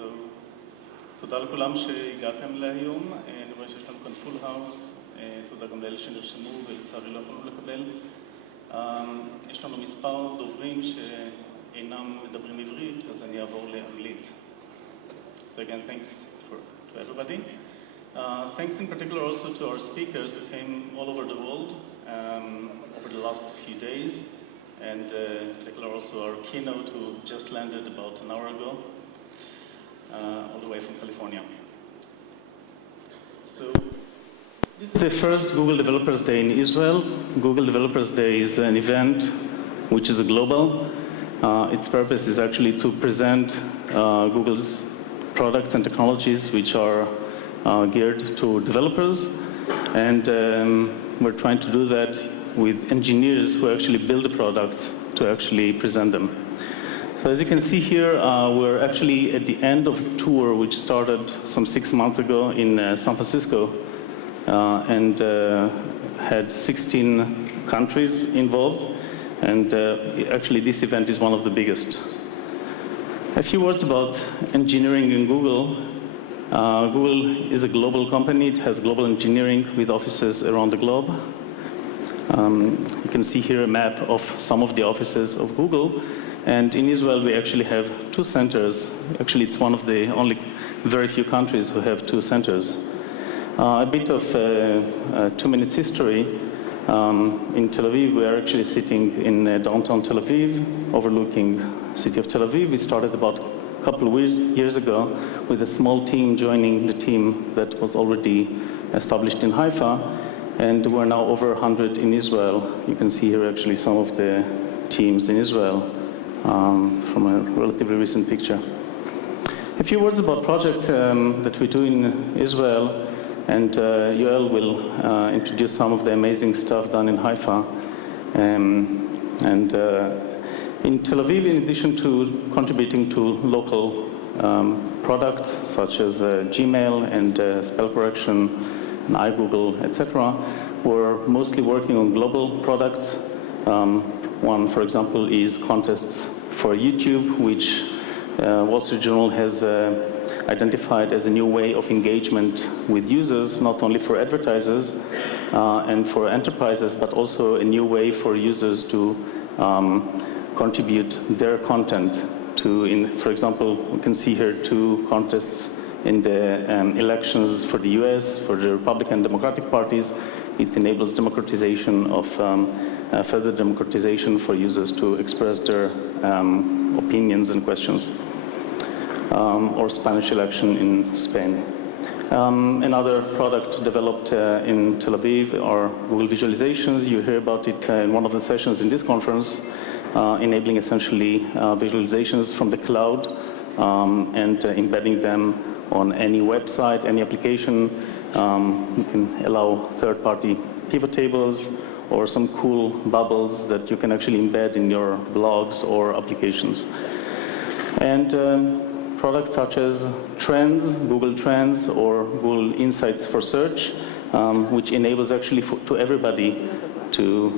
So, תודה לכולם שהגעתם להיום. אני רואה שיש לנו כאן פול האוס. תודה גם לאלה שנרשמו ולצערי לא יכולנו לקבל. יש לנו מספר דוברים שאינם מדברים עברית, אז אני אעבור לאנגלית. So again, thanks to everybody. Thanks in particular also to our speakers who came all over the world over the last few days, and in particular also our keynote who just landed about an hour ago, all the way from California. So this is the first Google Developers Day in Israel. Google Developers Day is an event which is global. Its purpose is actually to present Google's products and technologies which are geared to developers, and we're trying to do that with engineers who actually build the products to actually present them. So as you can see here, we're actually at the end of the tour which started some 6 months ago in San Francisco and had 16 countries involved, and actually this event is one of the biggest. A few words about engineering in Google. Google is a global company. It has global engineering with offices around the globe. You can see here a map of some of the offices of Google. And in Israel, we actually have 2 centers. Actually, it's one of the only very few countries who have 2 centers. A bit of 2 minutes history. In Tel Aviv, we are actually sitting in downtown Tel Aviv, overlooking the city of Tel Aviv. We started about a couple of years ago with a small team joining the team that was already established in Haifa, and we're now over 100 in Israel. You can see here actually some of the teams in Israel from a relatively recent picture. A few words about projects that we do in Israel, and Yoel will introduce some of the amazing stuff done in Haifa. In Tel Aviv, in addition to contributing to local products such as Gmail and spell correction and iGoogle, etc., we're mostly working on global products. One, for example, is contests for YouTube, which Wall Street Journal has identified as a new way of engagement with users, not only for advertisers and for enterprises, but also a new way for users to contribute their content to, for example, we can see here 2 contests in the elections for the US, for the Republican and Democratic parties. It enables democratization of, further democratization for users to express their opinions and questions. Or Spanish election in Spain. Another product developed in Tel Aviv are Google Visualizations. You hear about it in one of the sessions in this conference, enabling essentially visualizations from the cloud and embedding them on any website, any application. You can allow third-party pivot tables or some cool bubbles that you can actually embed in your blogs or applications. And products such as Trends, Google Trends, or Google Insights for search, which enables actually to everybody to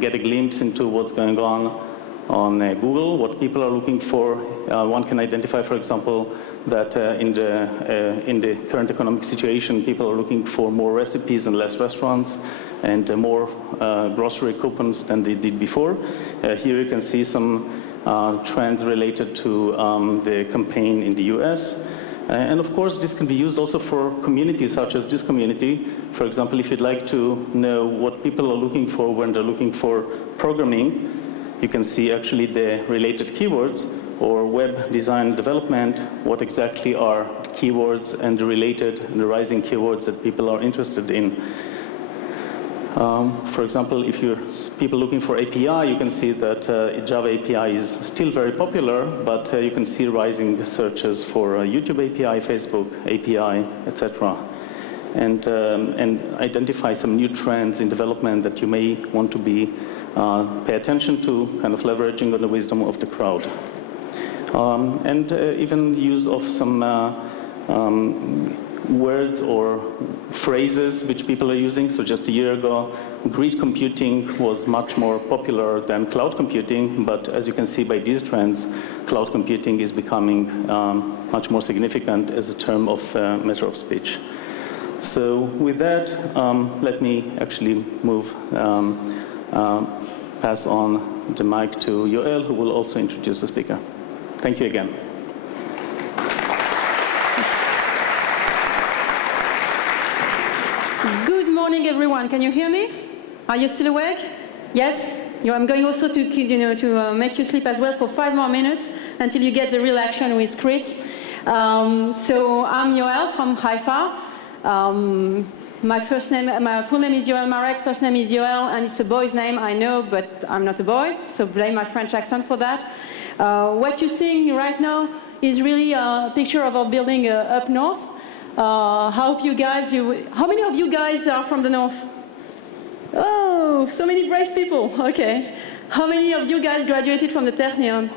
get a glimpse into what's going on Google, what people are looking for. One can identify, for example, that in the current economic situation, people are looking for more recipes and less restaurants, and more grocery coupons than they did before. Here you can see some trends related to the campaign in the US. And of course, this can be used also for communities such as this community. For example, if you'd like to know what people are looking for when they're looking for programming, you can see actually the related keywords, or web design development, what exactly are the keywords and the related and the rising keywords that people are interested in. For example, if you're people looking for API, you can see that Java API is still very popular, but you can see rising searches for YouTube API, Facebook API, etc. And identify some new trends in development that you may want to pay attention to, kind of leveraging on the wisdom of the crowd. And even use of some words or phrases which people are using. So just a year ago, grid computing was much more popular than cloud computing, but as you can see by these trends, cloud computing is becoming much more significant as a term of measure of speech. So with that, let me actually pass on the mic to Yoel, who will also introduce the speaker. Thank you again. Good morning, everyone. Can you hear me? Are you still awake? Yes? I'm going also to make you sleep as well for 5 more minutes until you get the real action with Chris. So I'm Yoel from Haifa. My full name is Yoel Marek, first name is Yoel, and it's a boy's name, I know, but I'm not a boy, so blame my French accent for that. What you're seeing right now is really a picture of our building up north. How many of you guys are from the north? Oh, so many brave people, okay. How many of you guys graduated from the Technion?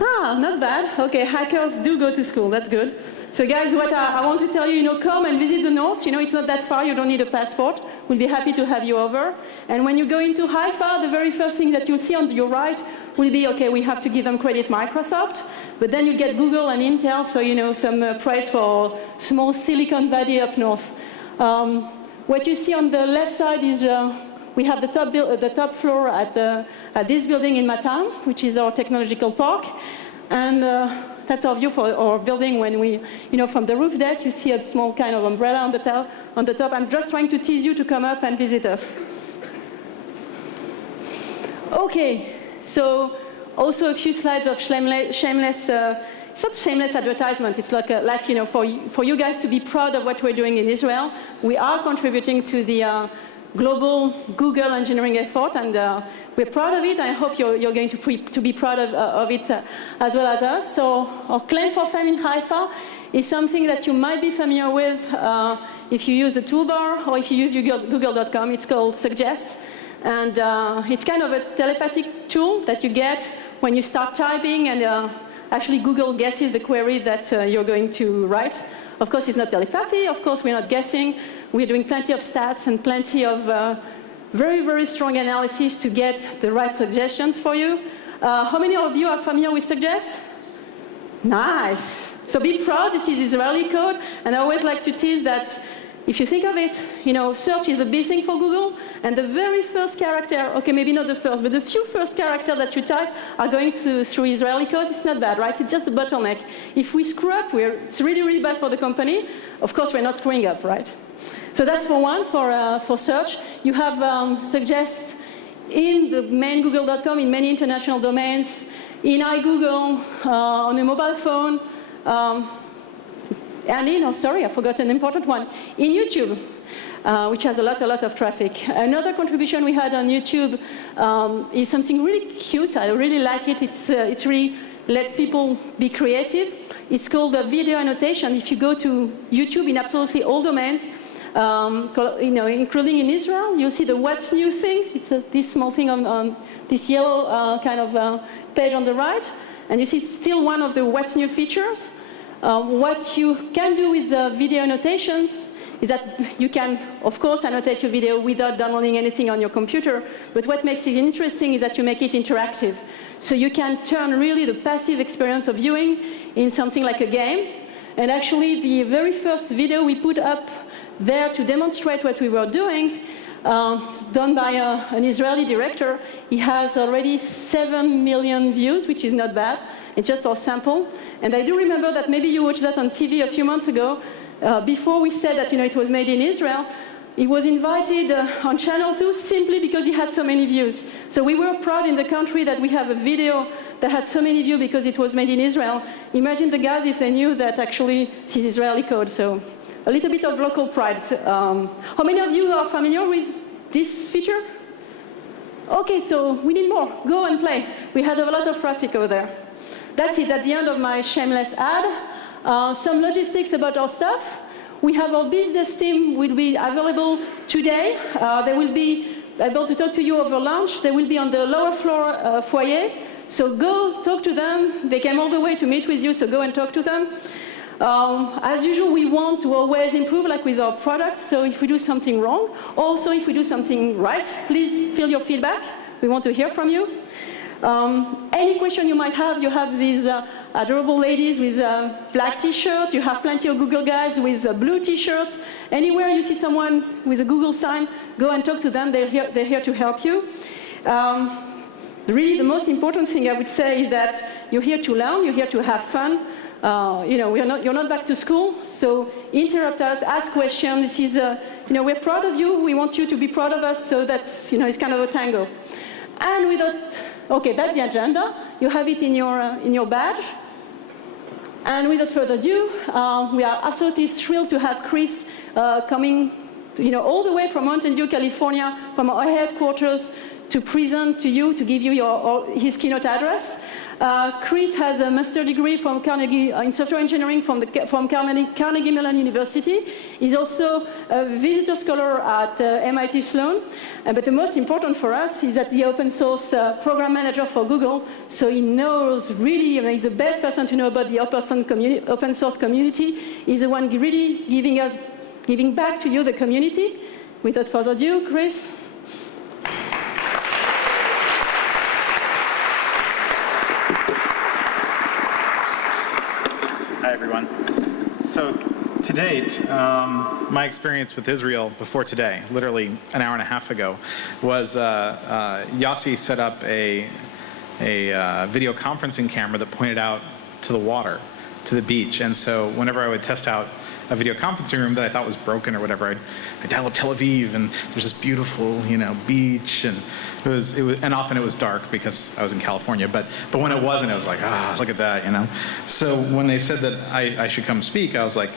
Ah, not bad. Okay, hackers do go to school, that's good. So guys, what I want to tell you, come and visit the north. It's not that far, you don't need a passport. We'll be happy to have you over. And when you go into Haifa, the very first thing that you'll see on your right will be, okay, we have to give them credit, Microsoft, but then you get Google and Intel, so some praise for small Silicon Valley up north. What you see on the left side is we have the top floor at this building in Matam, which is our technological park. And that's our view for our building when we, from the roof deck, you see a small kind of umbrella on the top. I'm just trying to tease you to come up and visit us. Okay, so also a few slides of shameless, it's not shameless advertisement, it's like for you guys to be proud of what we're doing in Israel. We are contributing to the global Google engineering effort, and we're proud of it. I hope you're going to be proud of it as well as us. So our claim for fame in Haifa is something that you might be familiar with if you use the toolbar or if you use google.com. It's called Suggest, and it's kind of a telepathic tool that you get when you start typing, and actually Google guesses the query that you're going to write. Of course, it's not telepathy. Of course, we're not guessing. We're doing plenty of stats and plenty of very, very strong analysis to get the right suggestions for you. How many of you are familiar with Suggest? Nice. So be proud. This is Israeli code. And I always like to tease that if you think of it, search is a big thing for Google, and the very first character, okay, maybe not the first, but the few first characters that you type are going through Israeli code. It's not bad, right? It's just a bottleneck. If we screw up, it's really, really bad for the company. Of course, we're not screwing up, right? So that's for one, for search. You have Suggest in the main google.com, in many international domains, in iGoogle, on a mobile phone, and sorry, I forgot an important one, in YouTube, which has a lot of traffic. Another contribution we had on YouTube is something really cute. I really like it. It's really let people be creative. It's called the video annotation. If you go to YouTube in absolutely all domains, including in Israel, you'll see the what's new thing. It's this small thing on this yellow kind of page on the right. And you see it's still one of the what's new features. What you can do with the video annotations is that you can, of course, annotate your video without downloading anything on your computer. But what makes it interesting is that you make it interactive. So you can turn really the passive experience of viewing in something like a game. And actually, the very first video we put up there to demonstrate what we were doing, it's done by an Israeli director. He has already 7 million views, which is not bad. It's just our sample. And I do remember that maybe you watched that on TV a few months ago. Before we said that it was made in Israel, he was invited on Channel 2 simply because he had so many views. So we were proud in the country that we have a video that had so many views because it was made in Israel. Imagine the guys if they knew that actually this is Israeli code. So a little bit of local pride. How many of you are familiar with this feature? Okay, so we need more. Go and play. We had a lot of traffic over there. That's it, at the end of my shameless ad. Some logistics about our stuff. We have our business team will be available today. They will be able to talk to you over lunch. They will be on the lower floor foyer. So go talk to them. They came all the way to meet with you, so go and talk to them. As usual, we want to always improve, like with our products. So if we do something wrong, also if we do something right, please feel your feedback. We want to hear from you. Any question you might have, you have these adorable ladies with a black t-shirt. You have plenty of Google guys with blue t-shirts. Anywhere you see someone with a Google sign, go and talk to them. They're here to help you. Really, the most important thing I would say is that you're here to learn. You're here to have fun. You're not back to school, so interrupt us, ask questions. This is, we're proud of you. We want you to be proud of us. So that's, it's kind of a tango. And without, okay, that's the agenda. You have it in your badge. And without further ado, we are absolutely thrilled to have Chris coming, all the way from Mountain View, California, from our headquarters, to present to you, to give you his keynote address. Chris has a master's degree from Carnegie in software engineering from Carnegie Mellon University. He's also a visitor scholar at MIT Sloan. But the most important for us is that the open source program manager for Google. So he knows really, he's the best person to know about the open source community. He's the one really giving back to you, the community. Without further ado, Chris. Hi, everyone. So to date, my experience with Israel before today, literally an hour and a half ago, was Yossi set up a video conferencing camera that pointed out to the water, to the beach. And so whenever I would test out a video conferencing room that I thought was broken or whatever, I'd dial up Tel Aviv, and there's this beautiful, beach, and and often it was dark because I was in California. But when it wasn't, it was like, look at that, So when they said that I should come speak, I was like,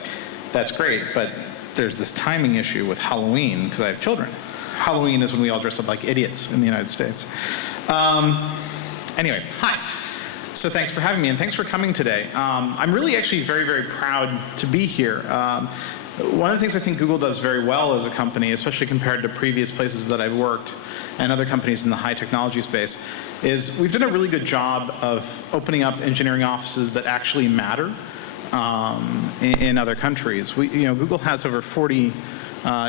that's great, but there's this timing issue with Halloween because I have children. Halloween is when we all dress up like idiots in the United States. Anyway, hi. So thanks for having me, and thanks for coming today. I'm really actually very, very proud to be here. One of the things I think Google does very well as a company, especially compared to previous places that I've worked and other companies in the high technology space, is we've done a really good job of opening up engineering offices that actually matter in other countries. Google has over 40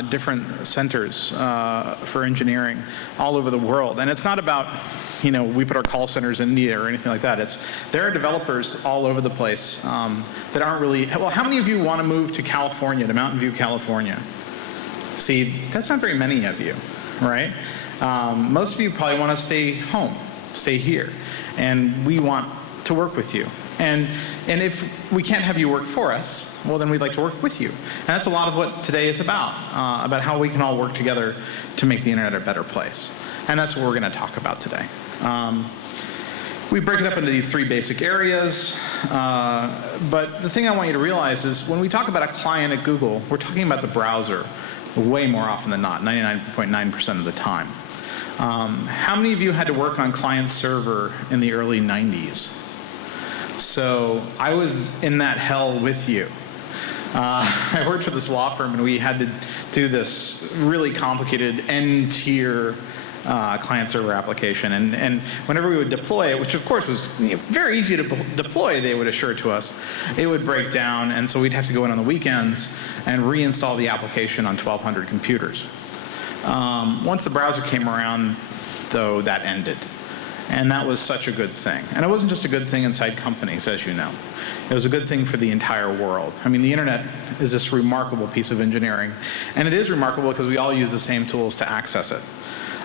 different centers for engineering all over the world, and it's not about we put our call centers in India or anything like that. There are developers all over the place that aren't really, well, how many of you want to move to California, to Mountain View, California? See, that's not very many of you, right? Most of you probably want to stay home, stay here, and we want to work with you. And if we can't have you work for us, well, then we'd like to work with you. And that's a lot of what today is about how we can all work together to make the internet a better place. And that's what we're going to talk about today. We break it up into these three basic areas, but the thing I want you to realize is when we talk about a client at Google, we're talking about the browser way more often than not, 99.9% of the time. How many of you had to work on client-server in the early 90s? So I was in that hell with you. I worked for this law firm, and we had to do this really complicated N-tier client-server application. And whenever we would deploy it, which of course was very easy to deploy, they would assure to us, it would break down, and so we'd have to go in on the weekends and reinstall the application on 1,200 computers. Once the browser came around, though, that ended. And that was such a good thing. And it wasn't just a good thing inside companies, as you know. It was a good thing for the entire world. I mean, the internet is this remarkable piece of engineering. And it is remarkable because we all use the same tools to access it.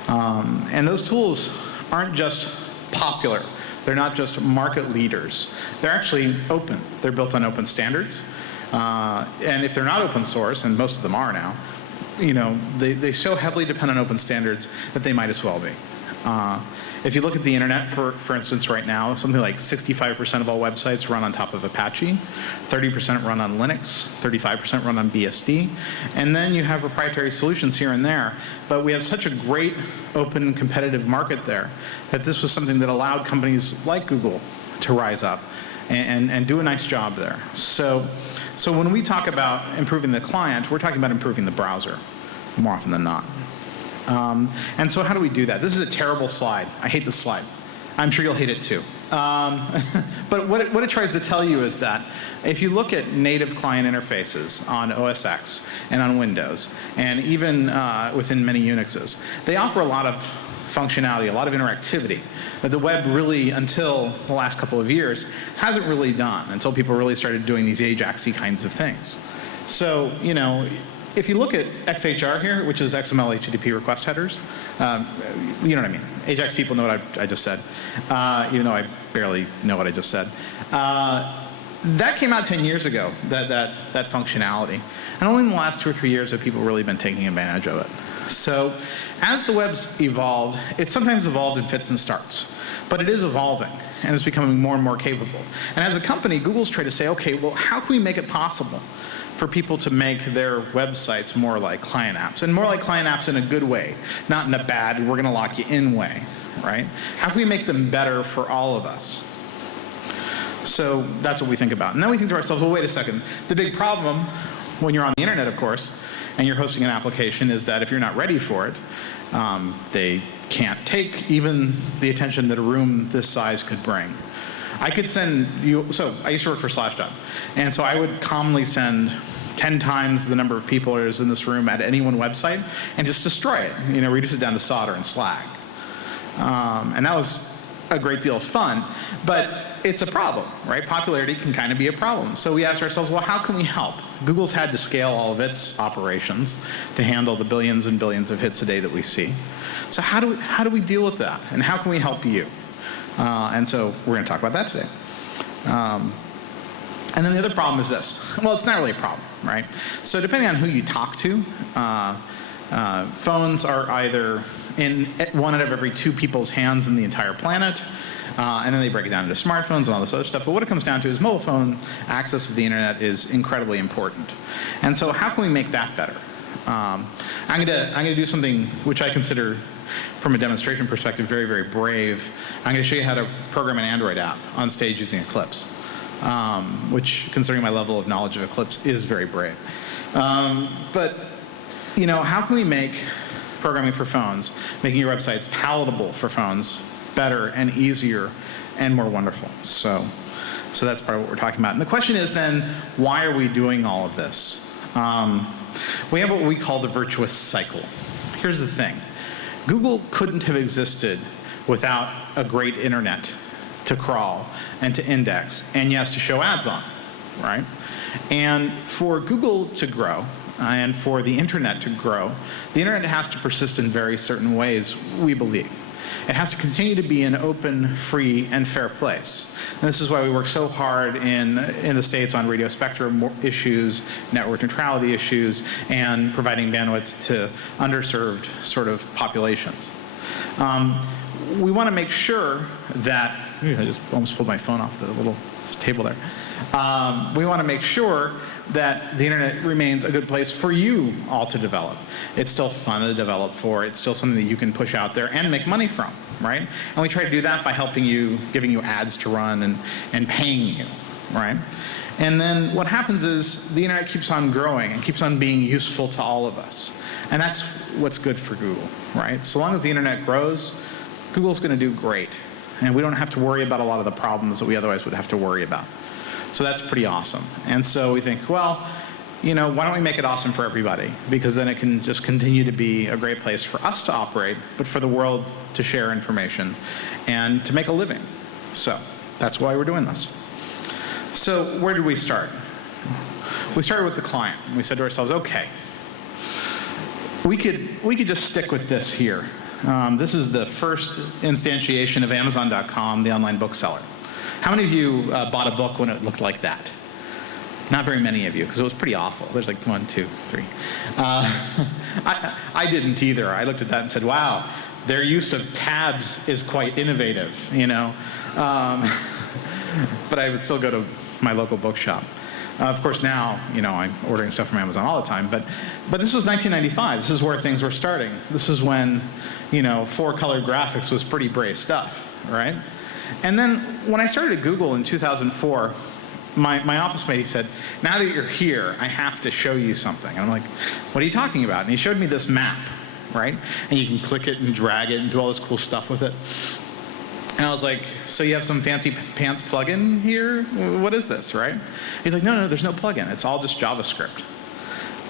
And those tools aren't just popular. They're not just market leaders. They're actually open. They're built on open standards. And if they're not open source, and most of them are now, they so heavily depend on open standards that they might as well be. If you look at the internet, for instance, right now, something like 65% of all websites run on top of Apache, 30% run on Linux, 35% run on BSD, and then you have proprietary solutions here and there. But we have such a great open competitive market there that this was something that allowed companies like Google to rise up and do a nice job there. So when we talk about improving the client, we're talking about improving the browser more often than not. And so how do we do that? This is a terrible slide. I hate this slide. I'm sure you'll hate it too. But what it tries to tell you is that if you look at native client interfaces on OS X and on Windows, and even within many Unixes, they offer a lot of functionality, a lot of interactivity that the web really, until the last couple of years, hasn't really done, until people really started doing these AJAX-y kinds of things. So, you know, if you look at XHR here, which is XML HTTP request headers, you know what I mean. AJAX people know what I just said, even though I barely know what I just said. That came out 10 years ago, that functionality. And only in the last 2 or 3 years have people really been taking advantage of it. So as the web's evolved, it's sometimes evolved in fits and starts. But it is evolving, and it's becoming more and more capable. And as a company, Google's trying to say, okay, well, how can we make it possible for people to make their websites more like client apps, and more like client apps in a good way, not in a bad, we're going to lock you in way, right? How can we make them better for all of us? So that's what we think about. And then we think to ourselves, well, wait a second. The big problem when you're on the internet, of course, and you're hosting an application is that if you're not ready for it, they can't take even the attention that a room this size could bring. I could send you, so I used to work for Slashdot, and so I would commonly send 10 times the number of people who's in this room at any one website and just destroy it, you know, reduce it down to solder and slag. And that was a great deal of fun, but it's a problem, right? Popularity can kind of be a problem. So we asked ourselves, well, how can we help? Google's had to scale all of its operations to handle the billions and billions of hits a day that we see. So how do we deal with that? And how can we help you? And so we're going to talk about that today. And then the other problem is this. Well, it's not really a problem, right? So depending on who you talk to, phones are either in 1 out of every 2 people's hands in the entire planet, and then they break it down into smartphones and all this other stuff. But what it comes down to is mobile phone access to the internet is incredibly important. And so how can we make that better? I'm gonna do something which I consider, from a demonstration perspective, very, very brave. I'm going to show you how to program an Android app on stage using Eclipse, which, considering my level of knowledge of Eclipse, is very brave. But, you know, how can we make programming for phones, making your websites palatable for phones, better and easier and more wonderful? So that's part of what we're talking about. And the question is then, why are we doing all of this? We have what we call the virtuous cycle. Here's the thing. Google couldn't have existed without a great internet to crawl and to index, and yes, to show ads on, right? And for Google to grow, and for the internet to grow, the internet has to persist in very certain ways, we believe. It has to continue to be an open, free, and fair place. And this is why we work so hard in the States on radio spectrum issues, network neutrality issues, and providing bandwidth to underserved sort of populations. We want to make sure that, I just almost pulled my phone off the little table there. We want to make sure that the internet remains a good place for you all to develop. It's still fun to develop for. It's still something that you can push out there and make money from, right? And we try to do that by helping you, giving you ads to run and paying you, right? And then what happens is the internet keeps on growing and keeps on being useful to all of us. And that's what's good for Google, right? So long as the internet grows, Google's going to do great. And we don't have to worry about a lot of the problems that we otherwise would have to worry about. So that's pretty awesome. And so we think, well, you know, why don't we make it awesome for everybody? Because then it can just continue to be a great place for us to operate, but for the world to share information and to make a living. So that's why we're doing this. So where did we start? We started with the client. We said to ourselves, okay, we could just stick with this here. This is the first instantiation of Amazon.com, the online bookseller. How many of you bought a book when it looked like that? Not very many of you, because it was pretty awful. There's like 1, 2, 3. I didn't either. I looked at that and said, wow, their use of tabs is quite innovative, you know. But I would still go to my local bookshop. Of course, now, you know, I'm ordering stuff from Amazon all the time. But this was 1995. This is where things were starting. This is when, you know, 4-color graphics was pretty brave stuff, right? And then when I started at Google in 2004, my office mate, he said, now that you're here, I have to show you something. And I'm like, what are you talking about? And he showed me this map, right? And you can click it and drag it and do all this cool stuff with it. And I was like, so you have some fancy pants plugin here? What is this, right? He's like, no, there's no plugin. It's all just JavaScript.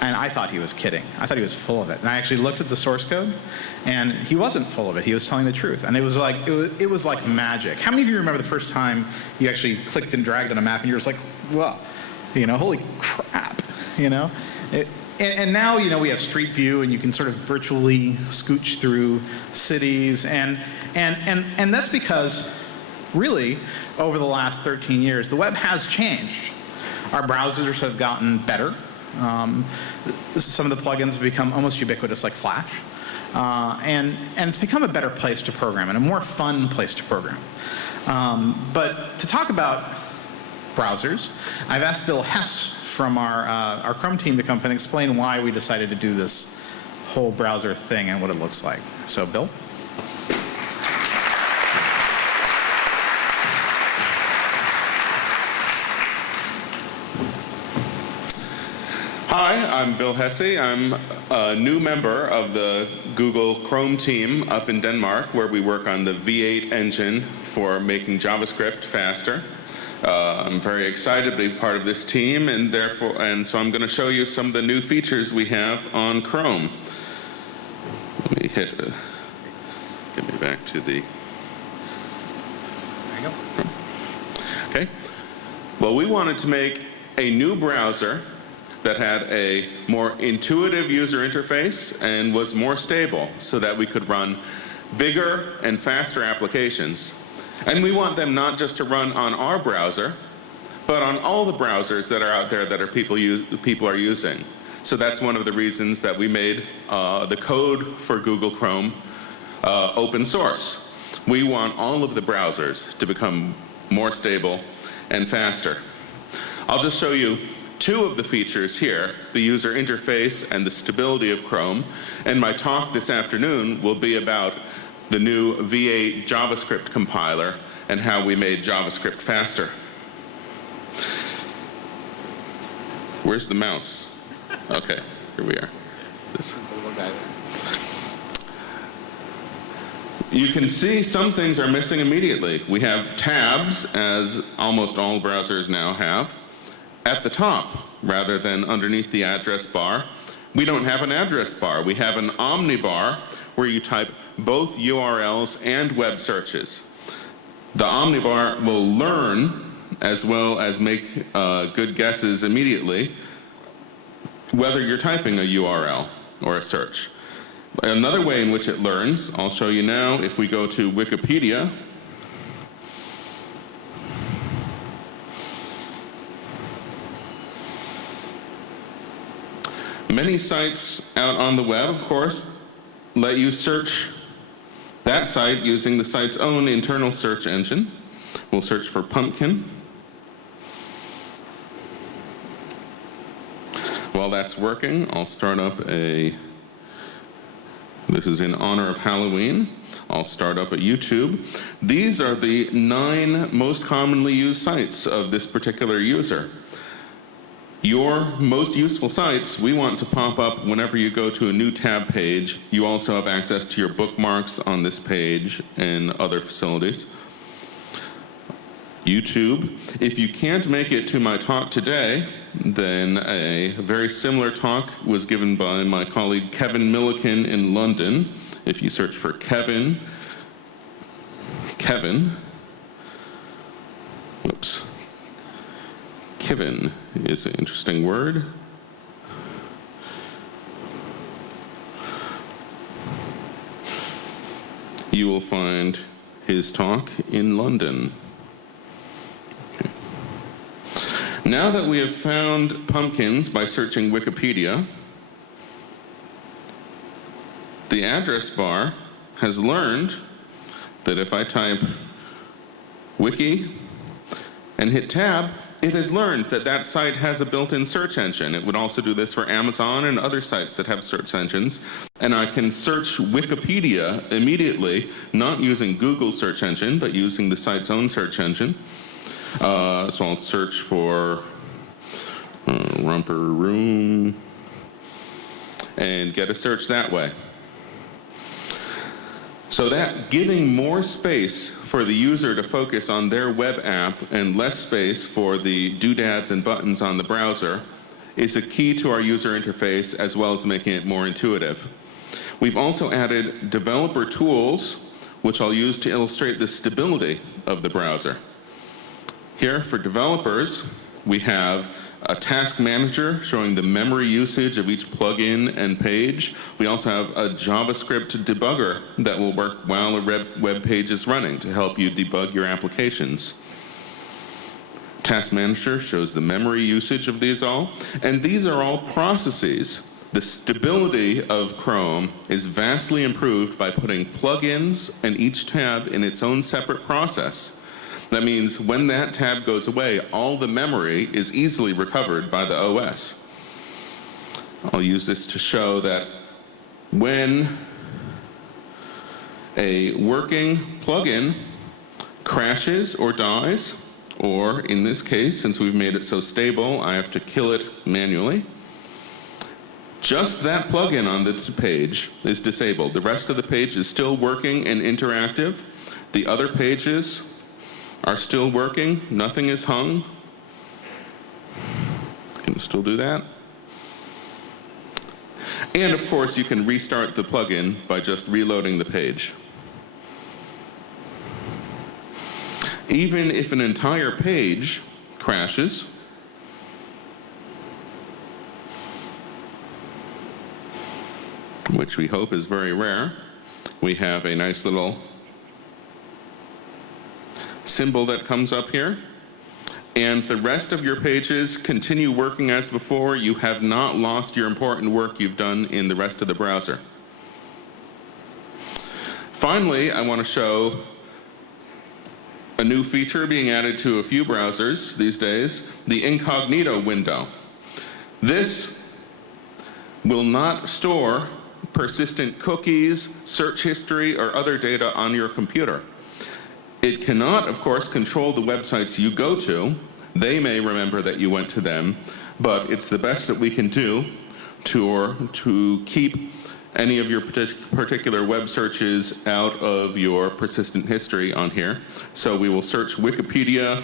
And I thought he was kidding. I thought he was full of it. And I actually looked at the source code, and he wasn't full of it. He was telling the truth. And it was like magic. How many of you remember the first time you actually clicked and dragged on a map, and you were just like, whoa, holy crap, And now, we have Street View, and you can sort of virtually scooch through cities, and that's because, really, over the last 13 years, the web has changed. Our browsers have gotten better. Some of the plugins have become almost ubiquitous, like Flash, and it's become a better place to program and a more fun place to program. But to talk about browsers, I've asked Bill Hess from our Chrome team to come and explain why we decided to do this whole browser thing and what it looks like. So, Bill? Hi, I'm Bill Hesse. I'm a new member of the Google Chrome team up in Denmark, where we work on the V8 engine for making JavaScript faster. I'm very excited to be part of this team, and so I'm going to show you some of the new features we have on Chrome. Let me get me back to the. There you go. Okay. Well, we wanted to make a new browser that had a more intuitive user interface and was more stable, so that we could run bigger and faster applications. And we want them not just to run on our browser, but on all the browsers that are out there that people are using. So that's one of the reasons that we made the code for Google Chrome open source. We want all of the browsers to become more stable and faster. I'll just show you two of the features here, the user interface and the stability of Chrome. And my talk this afternoon will be about the new V8 JavaScript compiler and how we made JavaScript faster. Where's the mouse? Okay, here we are. You can see some things are missing immediately. We have tabs, as almost all browsers now have, at the top rather than underneath the address bar. We don't have an address bar. We have an omnibar where you type both URLs and web searches. The omnibar will learn, as well as make good guesses immediately, whether you're typing a URL or a search. Another way in which it learns, I'll show you now. If we go to Wikipedia, many sites out on the web, of course, let you search that site using the site's own internal search engine. We'll search for pumpkin. While that's working, I'll start up this is in honor of Halloween. I'll start up a YouTube. These are the 9 most commonly used sites of this particular user. Your most useful sites, we want to pop up whenever you go to a new tab page. You also have access to your bookmarks on this page and other facilities. YouTube. If you can't make it to my talk today, then a very similar talk was given by my colleague Kevin Milliken in London. If you search for Kevin, whoops. Kevin is an interesting word. You will find his talk in London. Okay. Now that we have found pumpkins by searching Wikipedia, the address bar has learned that if I type wiki and hit tab, it has learned that that site has a built-in search engine. It would also do this for Amazon and other sites that have search engines. And I can search Wikipedia immediately, not using Google's search engine, but using the site's own search engine. So I'll search for romper room and get a search that way. So that giving more space for the user to focus on their web app and less space for the doodads and buttons on the browser is a key to our user interface, as well as making it more intuitive. We've also added developer tools, which I'll use to illustrate the stability of the browser. Here, for developers, we have a task manager showing the memory usage of each plugin and page. We also have a JavaScript debugger that will work while a web page is running to help you debug your applications. Task manager shows the memory usage of these all, and these are all processes. The stability of Chrome is vastly improved by putting plugins and each tab in its own separate process. That means when that tab goes away, all the memory is easily recovered by the OS. I'll use this to show that when a working plugin crashes or dies, or in this case, since we've made it so stable, I have to kill it manually, just that plugin on the page is disabled. The rest of the page is still working and interactive. The other pages are still working. Nothing is hung. Can you still do that? And of course, you can restart the plugin by just reloading the page. Even if an entire page crashes, which we hope is very rare, we have a nice little symbol that comes up here, and the rest of your pages continue working as before. You have not lost your important work you've done in the rest of the browser. Finally, I want to show a new feature being added to a few browsers these days, the Incognito Window. This will not store persistent cookies, search history, or other data on your computer. It cannot, of course, control the websites you go to. They may remember that you went to them, but it's the best that we can do to keep any of your particular web searches out of your persistent history on here. So we will search Wikipedia.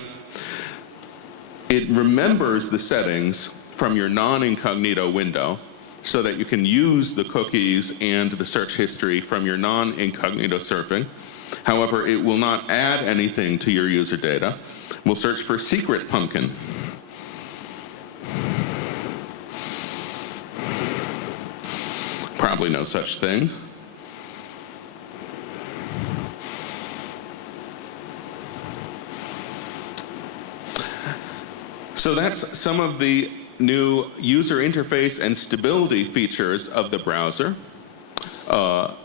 It remembers the settings from your non-incognito window so that you can use the cookies and the search history from your non-incognito surfing. However, it will not add anything to your user data. We'll search for secret pumpkin. Probably no such thing. So that's some of the new user interface and stability features of the browser.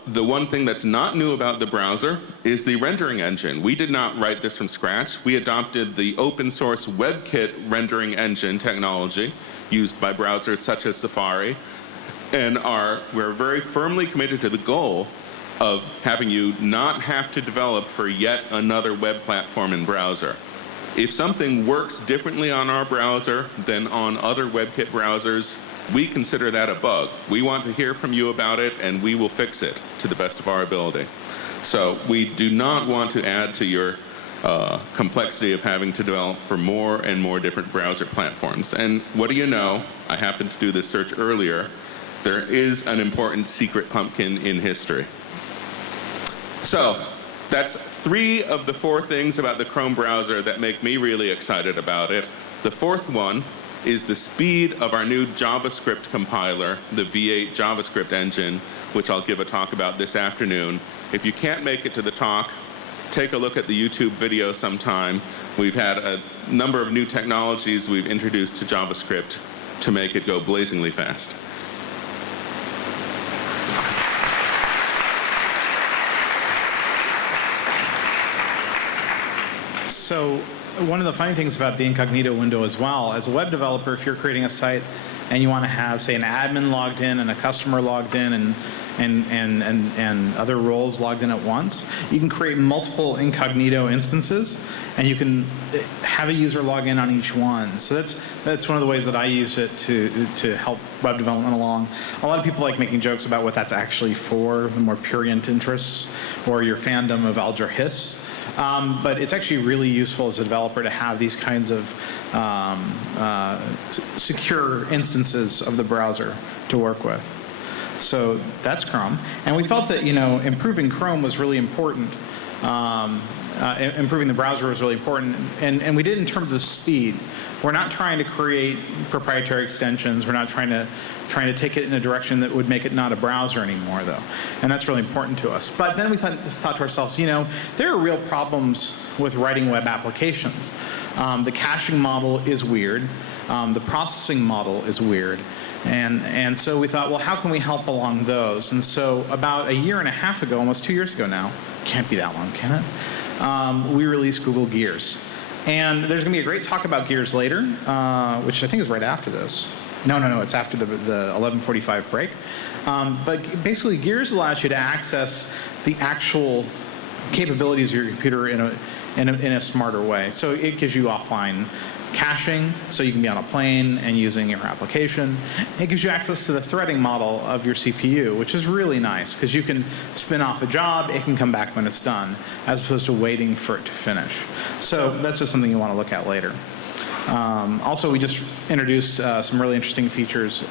The one thing that's not new about the browser is the rendering engine. We did not write this from scratch. We adopted the open source WebKit rendering engine technology used by browsers such as Safari, and we're very firmly committed to the goal of having you not have to develop for yet another web platform and browser. If something works differently on our browser than on other WebKit browsers, we consider that a bug. We want to hear from you about it, and we will fix it to the best of our ability. So we do not want to add to your complexity of having to develop for more and more different browser platforms. And what do you know? I happened to do this search earlier. There is an important secret pumpkin in history. So that's 3 of the 4 things about the Chrome browser that make me really excited about it. The 4th one is the speed of our new JavaScript compiler, the V8 JavaScript engine, which I'll give a talk about this afternoon. If you can't make it to the talk, take a look at the YouTube video sometime. We've had a number of new technologies we've introduced to JavaScript to make it go blazingly fast. So one of the funny things about the Incognito window as well, as a web developer, if you're creating a site and you want to have, say, an admin logged in and a customer logged in, and and other roles logged in at once. You can create multiple incognito instances, and you can have a user log in on each one. So that's one of the ways that I use it to help web development along. A lot of people like making jokes about what that's actually for, the more prurient interests or your fandom of Alger Hiss. But it's actually really useful as a developer to have these kinds of secure instances of the browser to work with. So that's Chrome. And we felt that, improving Chrome was really important. Improving the browser was really important. And we did it in terms of speed. We're not trying to create proprietary extensions. We're not trying to take it in a direction that would make it not a browser anymore, though. And that's really important to us. But then we thought to ourselves, there are real problems with writing web applications. The caching model is weird. The processing model is weird. And so we thought, well, how can we help along those? And so about a year and a half ago, almost 2 years ago now, can't be that long, can it? We released Google Gears. And there's going to be a great talk about Gears later, which I think is right after this. No, it's after the 11:45 break. But basically, Gears allows you to access the actual capabilities of your computer in a smarter way. So it gives you offline caching, so you can be on a plane and using your application. It gives you access to the threading model of your CPU, which is really nice, because you can spin off a job, it can come back when it's done, as opposed to waiting for it to finish. So that's just something you want to look at later. Also, we just introduced some really interesting features.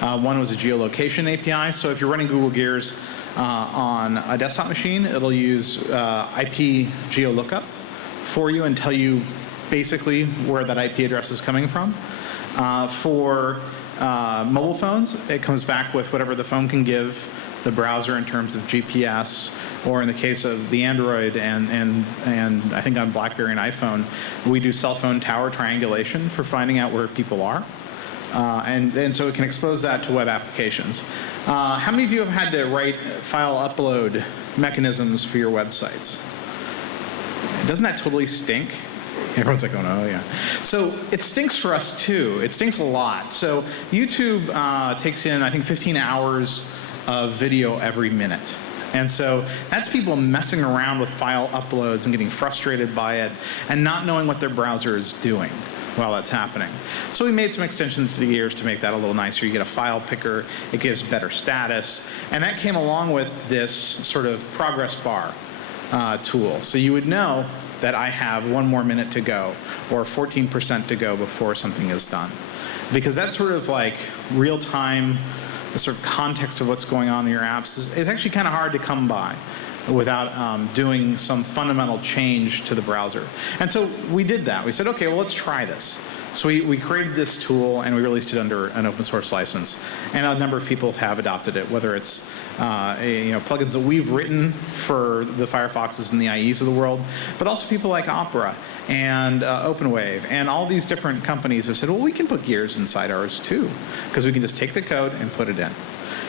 One was a Geolocation API. So if you're running Google Gears on a desktop machine, it'll use IP geolookup for you and tell you basically where that IP address is coming from. For mobile phones, it comes back with whatever the phone can give the browser in terms of GPS, or in the case of the Android and I think on BlackBerry and iPhone, we do cell phone tower triangulation for finding out where people are. And so it can expose that to web applications. How many of you have had to write file upload mechanisms for your websites? Doesn't that totally stink? Everyone's like, oh no, yeah. So it stinks for us too. It stinks a lot. So YouTube takes in, I think, 15 hours of video every minute. And so that's people messing around with file uploads and getting frustrated by it and not knowing what their browser is doing while that's happening. So we made some extensions to the Gears to make that a little nicer. You get a file picker, it gives better status, and that came along with this sort of progress bar tool. So you would know that I have 1 more minute to go or 14% to go before something is done. Because that's sort of like real time, the sort of context of what's going on in your apps is actually kind of hard to come by without doing some fundamental change to the browser. And so we did that. We said, okay, well, let's try this. So we created this tool and we released it under an open source license. And a number of people have adopted it, whether it's plugins that we've written for the Firefoxes and the IEs of the world, but also people like Opera and OpenWave and all these different companies have said, well, we can put Gears inside ours too, because we can just take the code and put it in.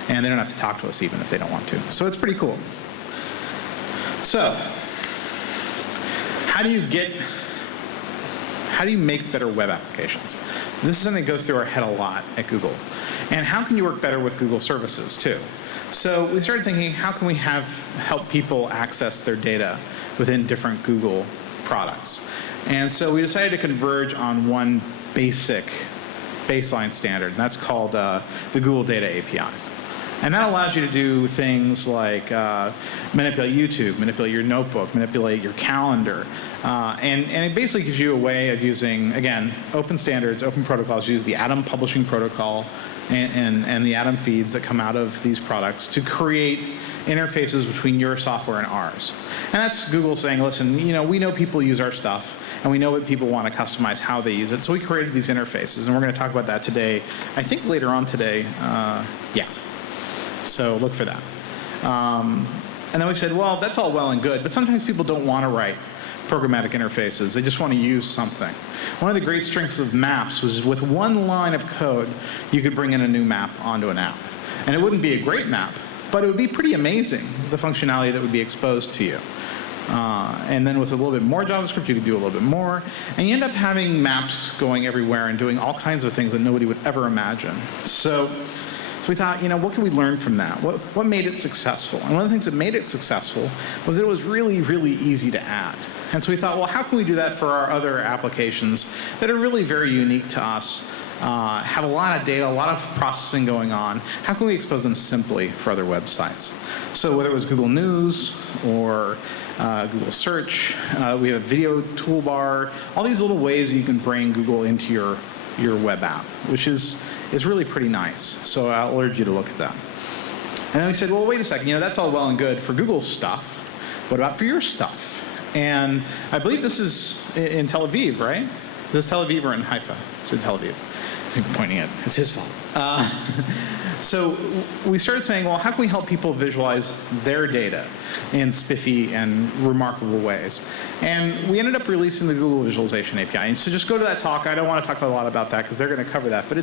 And they don't have to talk to us even if they don't want to. So it's pretty cool. So how do you make better web applications? This is something that goes through our head a lot at Google. And how can you work better with Google services too? So we started thinking, how can we help people access their data within different Google products? And so we decided to converge on one baseline standard, and that's called the Google Data APIs. And that allows you to do things like manipulate YouTube, manipulate your notebook, manipulate your calendar. And it basically gives you a way of using, again, open standards, open protocols. Use the Atom publishing protocol and the Atom feeds that come out of these products to create interfaces between your software and ours. And that's Google saying, listen, we know people use our stuff, and we know what people want to customize how they use it. So we created these interfaces, and we're going to talk about that today. I think later on today, yeah. So look for that. And then we said, well, that's all well and good, but sometimes people don't want to write programmatic interfaces. They just want to use something. One of the great strengths of maps was with one line of code, you could bring in a new map onto an app. And it wouldn't be a great map, but it would be pretty amazing, the functionality that would be exposed to you. And then with a little bit more JavaScript, you could do a little bit more. And you end up having maps going everywhere and doing all kinds of things that nobody would ever imagine. So So we thought, what can we learn from that? What made it successful? And one of the things that made it successful was that it was really, really easy to add. And so we thought, well, how can we do that for our other applications that are really very unique to us, have a lot of data, a lot of processing going on? How can we expose them simply for other websites? So whether it was Google News or Google Search, we have a video toolbar, all these little ways you can bring Google into your web app, which is really pretty nice. So I'll urge you to look at that. And then we said, well, wait a second, that's all well and good for Google's stuff. What about for your stuff? And I believe this is in Tel Aviv, right? Is this Tel Aviv or in Haifa? It's in Tel Aviv. He's pointing at it. It's his fault. So we started saying, well, how can we help people visualize their data in spiffy and remarkable ways? And we ended up releasing the Google Visualization API. And so just go to that talk. I don't want to talk a lot about that because they're going to cover that. But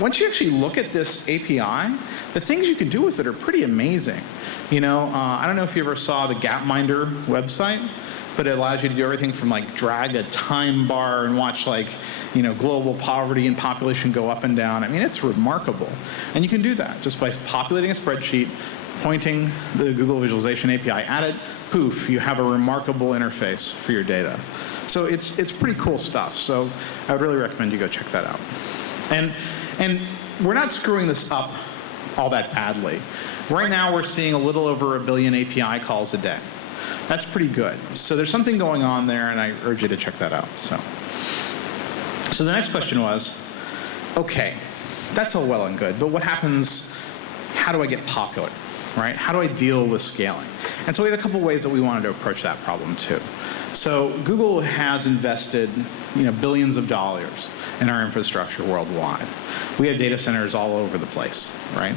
once you actually look at this API, the things you can do with it are pretty amazing. I don't know if you ever saw the Gapminder website, but it allows you to do everything from drag a time bar and watch global poverty and population go up and down. I mean, it's remarkable. And you can do that just by populating a spreadsheet, pointing the Google Visualization API at it, poof, you have a remarkable interface for your data. So it's pretty cool stuff. So I would really recommend you go check that out. And we're not screwing this up all that badly. Right now, we're seeing a little over 1 billion API calls a day. That's pretty good. So there's something going on there, and I urge you to check that out. So the next question was, okay, that's all well and good, but what happens, how do I get popular, right? How do I deal with scaling? And so we have a couple ways that we wanted to approach that problem too. So Google has invested billions of dollars in our infrastructure worldwide. We have data centers all over the place, right?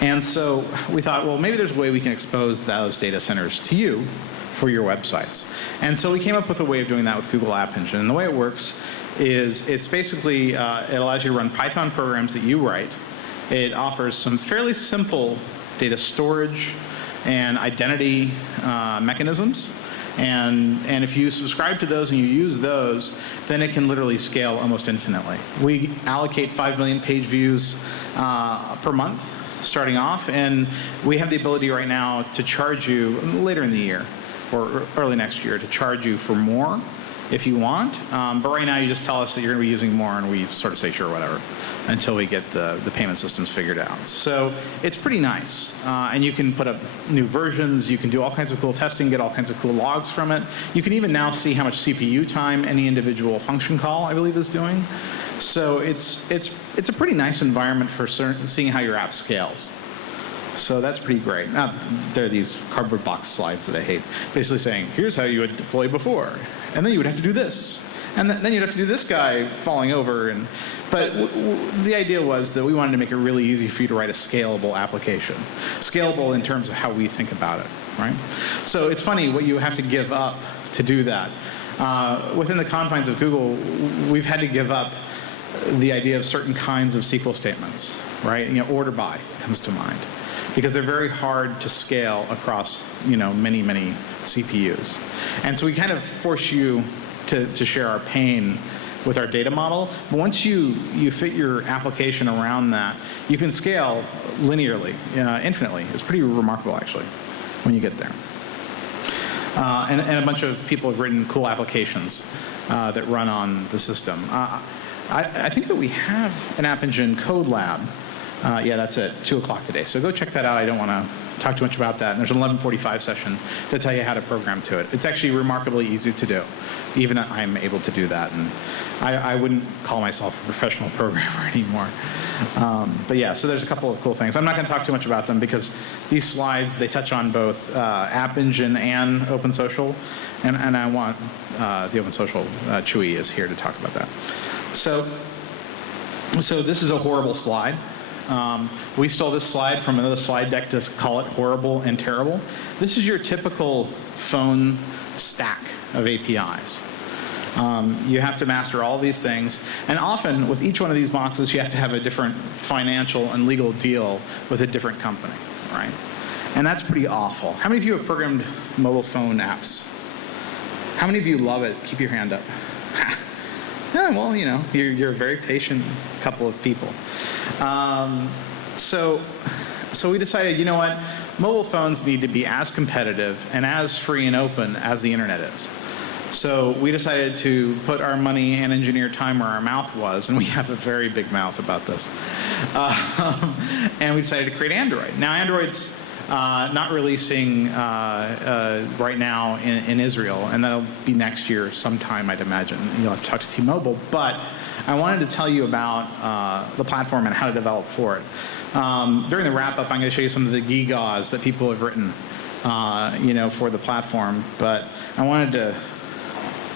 And so we thought, well, maybe there's a way we can expose those data centers to you for your websites. And so we came up with a way of doing that with Google App Engine. And the way it works is it's basically, it allows you to run Python programs that you write. It offers some fairly simple data storage and identity mechanisms. And if you subscribe to those and you use those, then it can literally scale almost infinitely. We allocate 5 million page views per month starting off, and we have the ability right now to charge you later in the year or early next year to charge you for more if you want. But right now you just tell us that you're going to be using more, and we sort of say sure, whatever, until we get the payment systems figured out. So it's pretty nice. And you can put up new versions. You can do all kinds of cool testing, get all kinds of cool logs from it. You can even now see how much CPU time any individual function call, I believe, is doing. So it's a pretty nice environment for seeing how your app scales. So that's pretty great. Now, there are these cardboard box slides that I hate, basically saying, here's how you would deploy before. And then you would have to do this. And then you'd have to do this guy falling over. But the idea was that we wanted to make it really easy for you to write a scalable application. Scalable in terms of how we think about it, right? So it's funny what you have to give up to do that. Within the confines of Google, we've had to give up the idea of certain kinds of SQL statements, right? Order by comes to mind, because they're very hard to scale across, many, many CPUs. And so we kind of force you to share our pain with our data model. But once you fit your application around that, you can scale linearly, infinitely. It's pretty remarkable, actually, when you get there. And a bunch of people have written cool applications that run on the system. I think that we have an App Engine code lab. Yeah, that's at 2 o'clock today. So go check that out. I don't want to talk too much about that. And there's an 11:45 session to tell you how to program to it. It's actually remarkably easy to do. Even I'm able to do that. And I wouldn't call myself a professional programmer anymore. But yeah, so there's a couple of cool things. I'm not going to talk too much about them because these slides, they touch on both App Engine and Open Social. And I want the Open Social, Chewy is here to talk about that. So this is a horrible slide. We stole this slide from another slide deck to call it horrible and terrible. This is your typical phone stack of APIs. You have to master all these things. And often, with each one of these boxes, you have to have a different financial and legal deal with a different company, right? And that's pretty awful. How many of you have programmed mobile phone apps? How many of you love it? Keep your hand up. Yeah, well, you're a very patient couple of people. So we decided, you know what? Mobile phones need to be as competitive and as free and open as the internet is. So we decided to put our money and engineer time where our mouth was, and we have a very big mouth about this. And we decided to create Android. Now, Android's not releasing right now in Israel, and that'll be next year sometime, I'd imagine. You'll have to talk to T-Mobile. But I wanted to tell you about the platform and how to develop for it. During the wrap-up, I'm going to show you some of the gigas that people have written for the platform. But I wanted to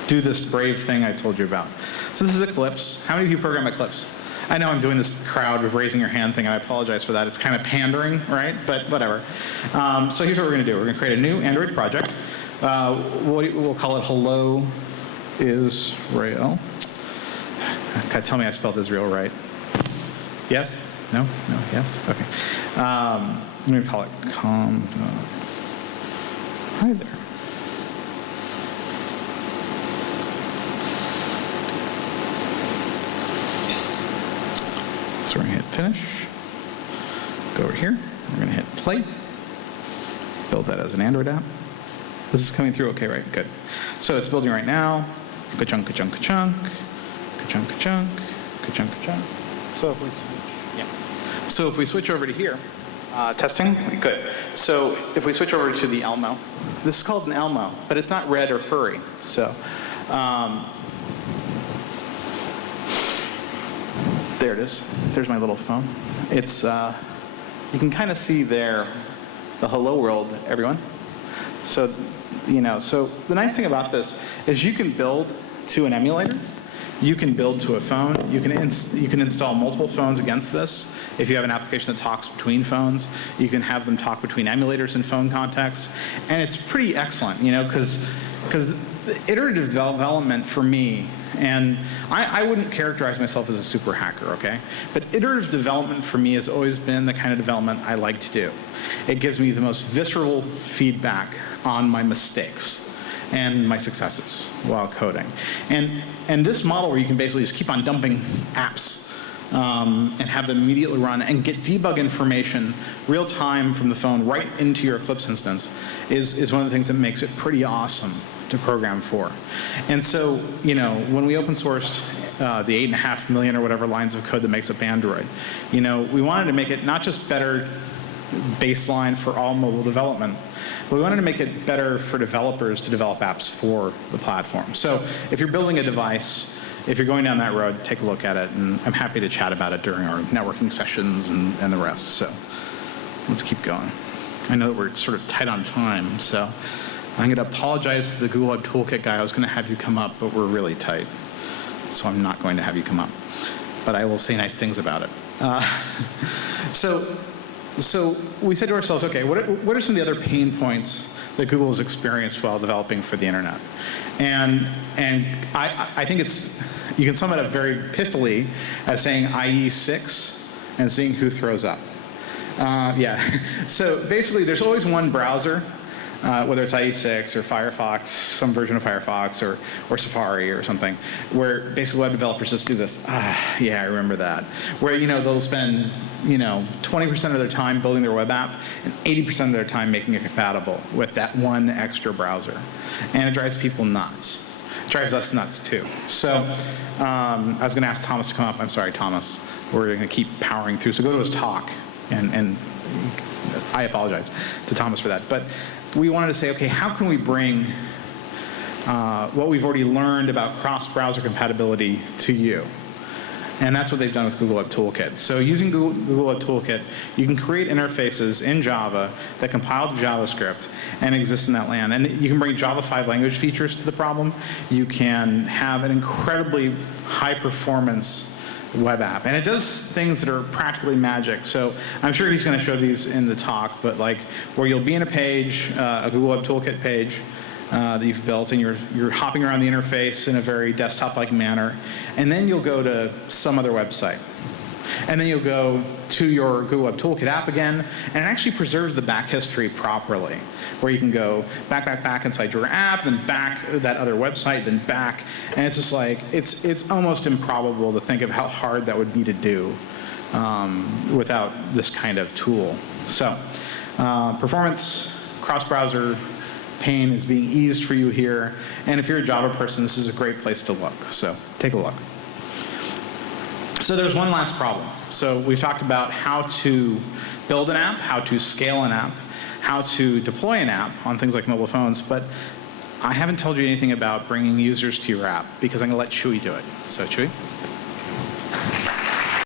do this brave thing I told you about. So this is Eclipse. How many of you program Eclipse? I know I'm doing this crowd with raising your hand thing, and I apologize for that. It's kind of pandering, right? But whatever. So here's what we're going to do. We're going to create a new Android project. We'll call it Hello Israel. God, tell me I spelled Israel right. Yes? No? No? Yes? Okay. I'm going to call it Hi there. So we're going to hit finish, go over here, we're going to hit play, build that as an Android app. This is coming through okay, right? Good. So it's building right now. Ka-chunk, ka-chunk, ka-chunk, ka-chunk, ka-chunk, ka-chunk, ka-chunk. So if we switch, yeah. So if we switch over to here, testing, good. So if we switch over to the Elmo, this is called an Elmo, but it's not red or furry. So there it is. There's my little phone. It's, you can kind of see there the hello world, everyone. So, so the nice thing about this is you can build to an emulator. You can build to a phone. You can install multiple phones against this. If you have an application that talks between phones, you can have them talk between emulators and phone contexts. And it's pretty excellent, because iterative development for me, and I wouldn't characterize myself as a super hacker, okay? But iterative development for me has always been the kind of development I like to do. It gives me the most visceral feedback on my mistakes and my successes while coding. And this model where you can basically just keep on dumping apps and have them immediately run and get debug information real time from the phone right into your Eclipse instance is one of the things that makes it pretty awesome to program for. And so, when we open sourced the 8.5 million or whatever lines of code that makes up Android, we wanted to make it not just better baseline for all mobile development, but we wanted to make it better for developers to develop apps for the platform. So if you're building a device, if you're going down that road, take a look at it, and I'm happy to chat about it during our networking sessions and the rest. So let's keep going. I know that we're sort of tight on time, so I'm going to apologize to the Google Web Toolkit guy. I was going to have you come up, but we're really tight, so I'm not going to have you come up. But I will say nice things about it. So we said to ourselves, okay, what are some of the other pain points that Google has experienced while developing for the internet? And I think you can sum it up very pithily as saying IE6 and seeing who throws up. Yeah, so basically there's always one browser, whether it's IE6 or Firefox, some version of Firefox, or Safari or something, where basically web developers just do this, yeah, I remember that. Where, they'll spend, 20% of their time building their web app and 80% of their time making it compatible with that one extra browser. And it drives people nuts. It drives us nuts too. So I was going to ask Thomas to come up. I'm sorry, Thomas. We're going to keep powering through. So go to his talk. And I apologize to Thomas for that. But we wanted to say, okay, how can we bring what we've already learned about cross-browser compatibility to you? And that's what they've done with Google Web Toolkit. So using Google Web Toolkit, you can create interfaces in Java that compile to JavaScript and exist in that land. And you can bring Java 5 language features to the problem. You can have an incredibly high-performance web app. And it does things that are practically magic. So I'm sure he's going to show these in the talk, but like where you'll be in a page, a Google Web Toolkit page, that you've built, and you're hopping around the interface in a very desktop-like manner, and then you'll go to some other website. And then you'll go to your Google Web Toolkit app again, and it actually preserves the back history properly, where you can go back inside your app, then back that other website, then back, and it's just like, it's almost improbable to think of how hard that would be to do without this kind of tool. So performance, cross-browser pain is being eased for you here. And if you're a Java person, this is a great place to look. So take a look. So there's one last problem. So we've talked about how to build an app, how to scale an app, how to deploy an app on things like mobile phones, but I haven't told you anything about bringing users to your app, because I'm going to let Chewy do it. So Chewy?